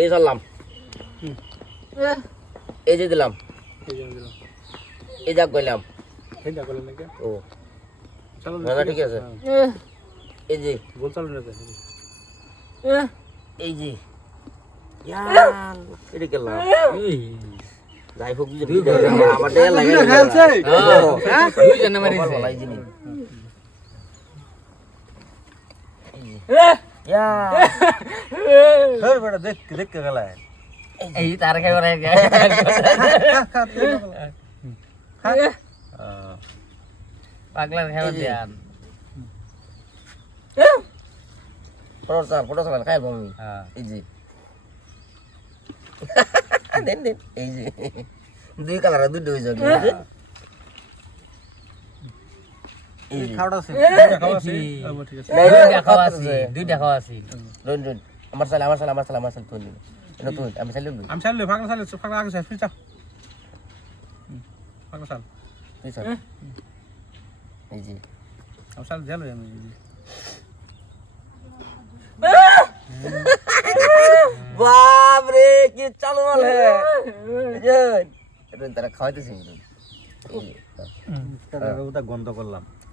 এই চললাম এই যে দিলাম। এই যে আমি দিলাম। এই যা কইলাম এই দেখো নাকি? ও। না, ঠিক আছে। এই যে। বল চলো না এই যে। এটা যাই হোক আমার লাগে সর বেটা দেখ দেখ কে গেলা এই তার খাই ওরে পাগলার খাই দেন ফটো চাল ফটো চাল খাই আমি হ্যাঁ এই যে দেন দেন এই যে দুই কালার দুটো হয়ে যাবে এই যে খাওয়া আছে ঠিক আছে নাই, দুইটা খাওয়া খাওয়া আছে আছে। দুইটা খাওয়া আছে রুন রুন আমার সালে আমার সালে আমার সালে আমার সালে তুই নিবি। আমি সালে আমি চাললে ফাঁকা চাললে ফাঁকা আগে চাল ফিচা ফাঁকা চাল তুই এই যে। আমি চাল জ্বালো আমি বাপ রে কি চালু মালে তারা খাওয়াইতেছে এই ওটা গন্ধ করলাম।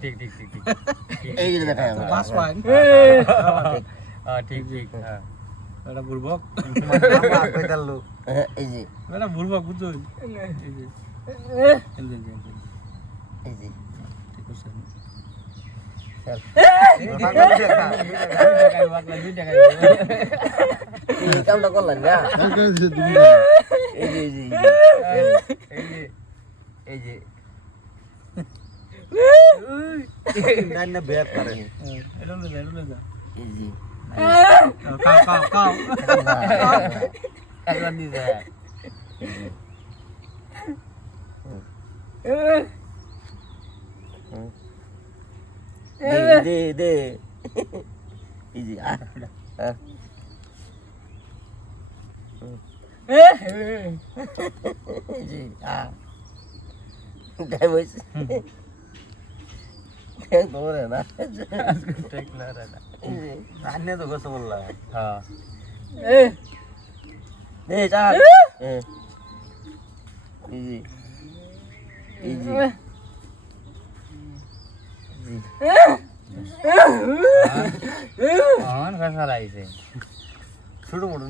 ঠিক ঠিক হ্যাঁ ঠিক। ঠিক এটা বুলবক হ্যাঁ, এই যে। এটা বুলবক বুঝছ? এই যে এই যে, এই যে, এই যে। এই যে। ঠিক আছে পাগলা দুই টাকা এই কামটা করলেন না এই যে এই যে এই যে নাই না বেয়াত পারে এটা যা এটা যা এই যে কাও কাও কাও একবার দিছে দে দে দে এই যে আ আ। এই যে আ গাই বইছে দৌড়ে না এই যে আন্নে তো গছ বললা হ্যাঁ দে চাল এ এই যে এই যে অন કોણ ફસાલાય છે છોટું મોટું